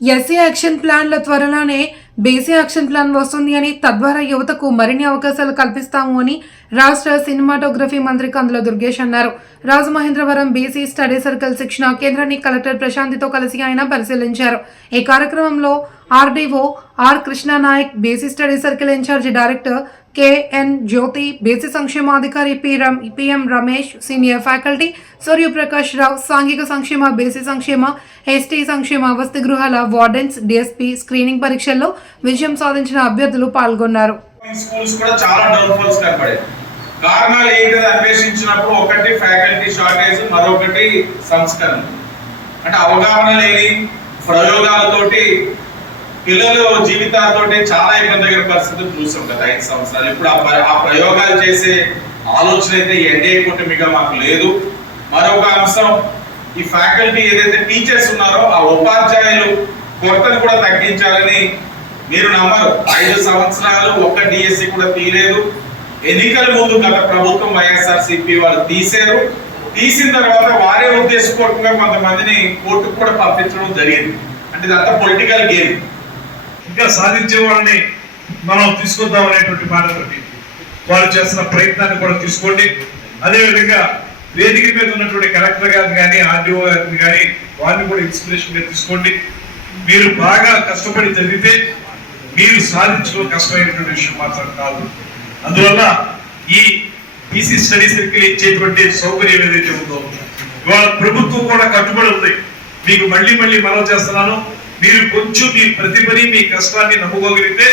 SC action ప్లాన్ల త్వరలోనే BC action plan వస్తుంది అని తద్వారా యువతకు మరిన్ని అవకాశాలు కల్పిస్తాము అని రాష్ట్ర సినిమాటోగ్రఫీ మంత్రి కందుల దుర్గేష్ అన్నారు. రాజమహేంద్రవరం బీసీ స్టడీ సర్కిల్ శిక్షణ కేంద్రాన్ని కలెక్టర్ ప్రశాంతితో కలిసి ఆయన పరిశీలించారు. ఈ కార్యక్రమంలో RDO R Krishnanayak BC study circle in charge director KN Jyoti BC సంక్షేమాధికారి P rum PM Ramesh senior faculty Suryaprakash Rao సాంఘిక సంక్షేమ బీసీ సంక్షేమ ఎస్టీ సంక్షేమ వసతి గృహాల వార్డెన్స్ డిఎస్పీ స్క్రీనింగ్ పరీక్షల్లో విజయం సాధించిన అభ్యర్థులు పాల్గొన్నారు. స్కూల్స్ కూడా చాలా డౌన్ఫాల్స్ కనబడాయి కారణాలు ఏంటని అన్వేషించినప్పుడు ఒకటి ఫ్యాకల్టీ షార్టేజ్ మరొకటి సంస్కరణ. అంటే అవగాహన లేని ప్రయోగాలతోటి పిల్లలు జీవితాలతోటి చాలా ఇబ్బందికర పరిస్థితులు చూసాం గత ఐదు సంవత్సరాలు. ఇప్పుడు ఆ ఆ ప్రయోగాలు చేసే ఆలోచన అయితే ఎన్డీఏ కూటమిగా మాకు లేదు. మరొక అంశం ఈ ఫ్యాకల్టీ ఏదైతే టీచర్స్ ఉన్నారో ఆ ఉపాధ్యాయులు కొరతను కూడా తగ్గించాలని మీరు నమ్మరు. ఐదు సంవత్సరాలు ఒక్క డిఎస్సి కూడా తీయలేదు. ఎన్నికల ముందు గత ప్రభుత్వం వైఎస్ఆర్ సిపి వాళ్ళు తీశారు. తీసిన తర్వాత వారే ఉద్దేశపూర్వకంగా కొంతమందిని కోర్టుకు కూడా పంపించడం జరిగింది. అంటే ఇదంతా పొలిటికల్ గేమ్. ఇంకా సాధించే వాళ్ళని మనం తీసుకుందాం అనేటువంటి మాటతోటి వారు చేస్తున్న ప్రయత్నాన్ని కూడా తీసుకోండి. అదేవిధంగా వేదిక మీద ఉన్నటువంటి కలెక్టర్ గారిని కానీ ఆర్డీఓ గారిని కానీ వారిని కూడా ఇన్స్పిరేషన్గా తీసుకోండి. మీరు బాగా కష్టపడి చదివితే మీరు సాధించడం కష్టమైనటువంటి విషయం మాత్రం కాదు. అందువల్ల ఈ బీసీ స్టడీ సర్కిల్ ఇచ్చేటువంటి సౌకర్యం ఏదైతే ఉందో ఇవాళ ప్రభుత్వం కూడా కట్టుబడి ఉంది. మీకు మళ్ళీ మళ్ళీ మనం చేస్తున్నాను. మీరు కొంచెం మీ ప్రతిభని మీ కష్టాన్ని నమ్ముకోగలిగితే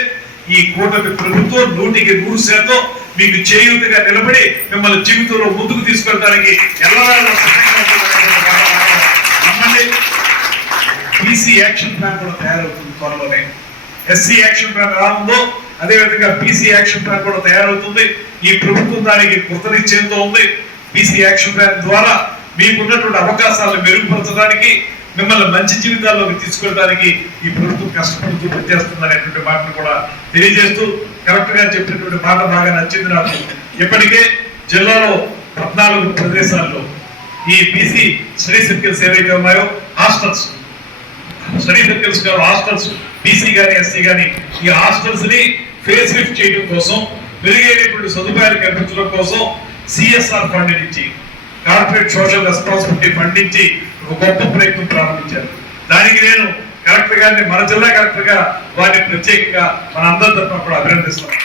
ఈ కూటమి ప్రభుత్వం నూటికి నూరు శాతం మీకు చేయూతగా నిలబడి మిమ్మల్ని జీవితంలో ముందుకు తీసుకెళ్ళడానికి ఎల్లవేళ నమ్మండి బీసీ యాక్షన్ ప్లాన్ కూడా తయారవుతుంది త్వరలోనే. ఎస్సీ యాక్షన్ ప్లాన్ ఎలా ఉందో అదే విధంగా బీసీ యాక్షన్ ప్లాన్ కూడా తయారవుతుంది. ఈ ప్రభుత్వం దానికి కృతనిశ్చయంతో ఉంది. బీసీ యాక్షన్ ప్లాన్ ద్వారా మీకున్నటువంటి అవకాశాలను మెరుగుపరచడానికి మిమ్మల్ని మంచి జీవితాల్లోకి తీసుకెళ్ళడానికి ఈ ప్రభుత్వం కష్టపడుతూ పనిచేస్తుందనేటువంటి మాటను కూడా తెలియజేస్తూ కరెక్ట్గా చెప్పినటువంటి మాట బాగా నచ్చింది నాకు. ఇప్పటికే జిల్లాలో పద్నాలుగు ప్రదేశాల్లో ఈ బీసీ స్టడీ సర్కిల్స్ ఏవైతే ఉన్నాయో హాస్టల్స్. స్టడీ సర్కిల్స్ గారు హాస్టల్స్. బీసీ గాని ఎస్సీ కానీ ఈ హాస్టల్స్ని ఫేస్ లిఫ్ట్ చేయడం కోసం మెరుగైనటువంటి సదుపాయాలు కల్పించడం కోసం సిఎస్ఆర్ ఫండ్ నుంచి కార్పొరేట్ సోషల్ రెస్పాన్సిబిలిటీ ఫండ్ నుంచి ఒక గొప్ప ప్రయత్నం ప్రారంభించారు. దానికి నేను కలెక్టర్ గారిని మన జిల్లా కలెక్టర్గా వారిని ప్రత్యేకంగా మన అందరి తరఫున కూడా అభినందిస్తున్నాను.